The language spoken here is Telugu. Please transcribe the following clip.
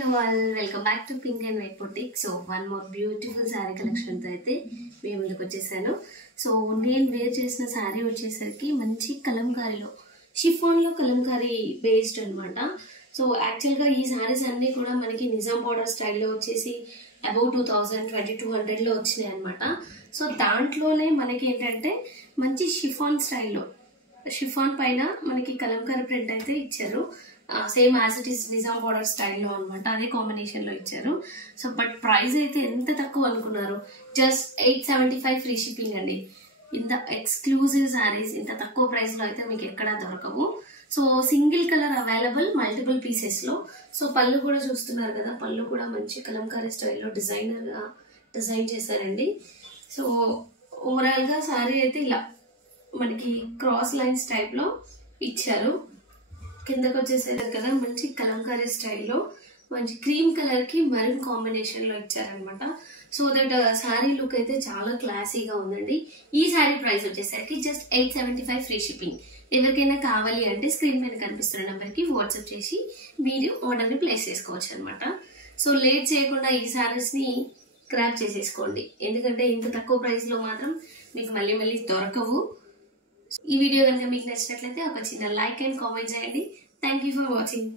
Hello all, welcome back to Pink and White Boutique. So one more beautiful saree collection తో అయితే మీ ముందుకు వచ్చేసాను. సో నేను వేర్ చేసిన saree వచ్చేసరికి మంచి కలంకారీలో షిఫాన్ లో కలంకారీ బేస్డ్ అన్నమాట. సో యాక్చువల్ గా ఈ sarees అన్ని కూడా మనకి నిజాం బార్డర్ స్టైల్లో వచ్చేసి అబౌవ్ 2200 లో వచ్చినాయి అన్నమాట. సో దాంట్లోనే మనకి ఏంటంటే మంచి షిఫాన్ స్టైల్లో షిఫాన్ పైన మనకి కలంకారీ ప్రింట్ అయితే ఇచ్చారు. Same as it is Nizam border స్టైల్లో అనమాట, అదే కాంబినేషన్ లో ఇచ్చారు. సో బట్ ప్రైస్ అయితే ఎంత తక్కువ అనుకున్నారు, జస్ట్ 875 ఫ్రీ షిప్పింగ్ అండి. ఇంత ఎక్స్క్లూజివ్ సారీస్ ఇంత తక్కువ ప్రైస్ లో అయితే మీకు ఎక్కడా దొరకవు. So single colour available multiple pieces లో. సో పళ్ళు కూడా చూస్తున్నారు కదా, పళ్ళు కూడా మంచి కలంకారీ స్టైల్లో డిజైనర్ గా డిజైన్ చేశారండి. సో ఓవరాల్ గా సారీ అయితే ఇలా మనకి క్రాస్ లైన్స్ టైప్ లో ఇచ్చారు. కిందకు వచ్చేసారు కదా మంచి కలంకారీ స్టైల్లో మంచి క్రీమ్ కలర్ కి మరూన్ కాంబినేషన్ లో ఇచ్చారనమాట. సో దట్ శారీ లుక్ అయితే చాలా క్లాసీగా ఉందండి. ఈ శారీ ప్రైస్ వచ్చేసరికి జస్ట్ 875 ఫ్రీ షిప్పింగ్. ఎవరికైనా కావాలి అంటే స్క్రీన్ పైన కనిపిస్తున్న నెంబర్ కి వాట్సాప్ చేసి మీరు ఆర్డర్ ని ప్లేస్ చేసుకోవచ్చు అనమాట. సో లేట్ చేయకుండా ఈ శారీస్ ని గ్రాబ్ చేసేసుకోండి, ఎందుకంటే ఇంత తక్కువ ప్రైస్ లో మాత్రం మీకు మళ్ళీ మళ్ళీ దొరకవు. ఈ వీడియో కనుక మీకు నచ్చినట్లయితే ఒక చిన్న లైక్ అండ్ కామెంట్ చేయండి. Thank you for watching.